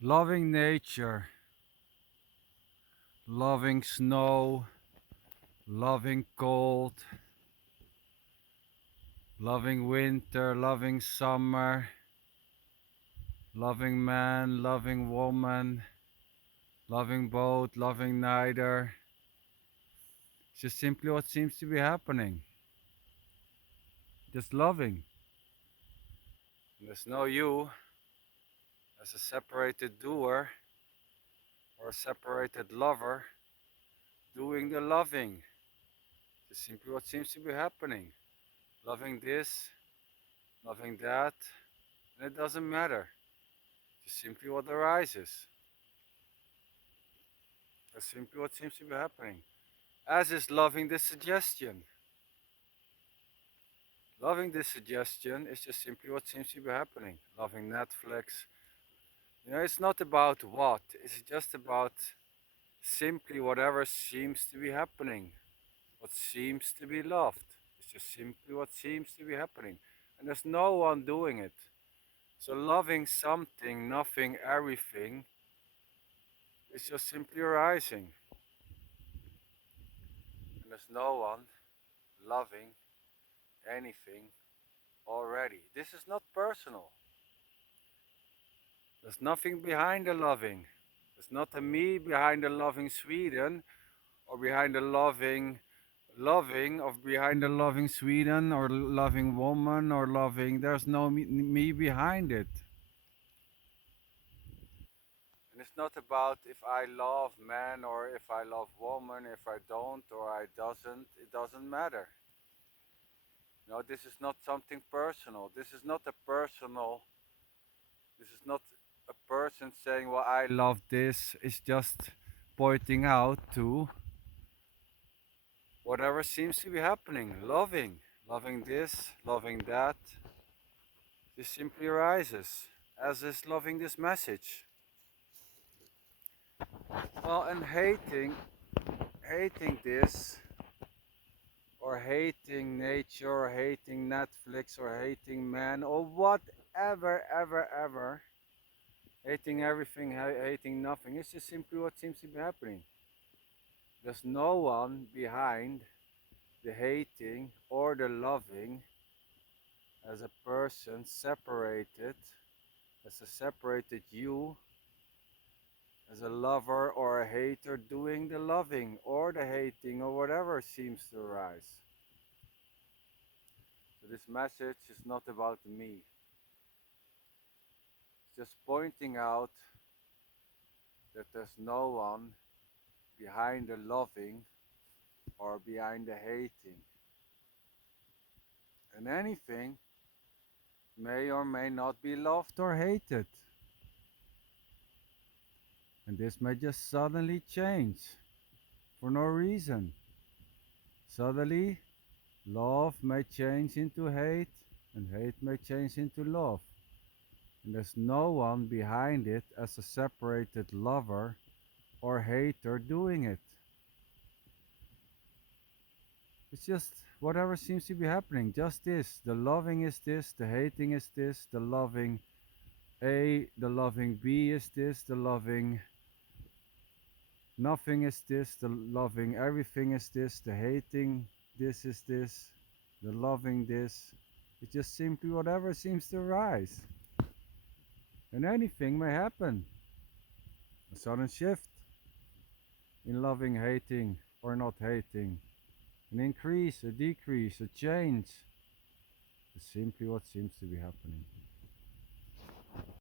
Loving nature, loving snow, loving cold, loving winter, loving summer, loving man, loving woman, loving both, loving neither. It's just simply what seems to be happening. Just loving. There's no you as a separated doer or a separated lover doing the loving. Just simply what seems to be happening. Loving this, loving that, and it doesn't matter. Just simply what arises. That's simply what seems to be happening. As is loving the suggestion. Loving this suggestion is just simply what seems to be happening. Loving Netflix. It's not about what, it's just about simply whatever seems to be happening. What seems to be loved. It's just simply what seems to be happening. And there's no one doing it. So loving something, nothing, everything is just simply arising. And there's no one loving anything already. This is not personal. There's nothing behind the loving. There's not a me behind the loving Sweden or behind the loving of behind the loving Sweden or loving woman or loving. There's no me behind it. And it's not about if I love man or if I love woman, if I don't or I doesn't. It doesn't matter. No, this is not something personal. This is not a personal. This is not a person saying, well, I love this. It's just pointing out to whatever seems to be happening. Loving this, loving that. This simply arises, as is loving this message. Well, and hating this, or hating nature, or hating Netflix, or hating man, or whatever, ever, hating everything, hating nothing. It's just simply what seems to be happening. There's no one behind the hating or the loving as a person separated, as a separated you, as a lover or a hater doing the loving or the hating or whatever seems to arise. So this message is not about me. It's just pointing out that there's no one behind the loving or behind the hating. And anything may or may not be loved or hated. And this may just suddenly change for no reason. Suddenly, love may change into hate, and hate may change into love. And there's no one behind it as a separated lover or hater doing it. It's just whatever seems to be happening, just this. The loving is this, the hating is this, the loving A, the loving B is this, the loving nothing is this, the loving everything is this, the hating this is this, the loving this. It's just simply whatever seems to arise. And anything may happen. A sudden shift in loving, hating, or not hating. An increase, a decrease, a change. It's simply what seems to be happening.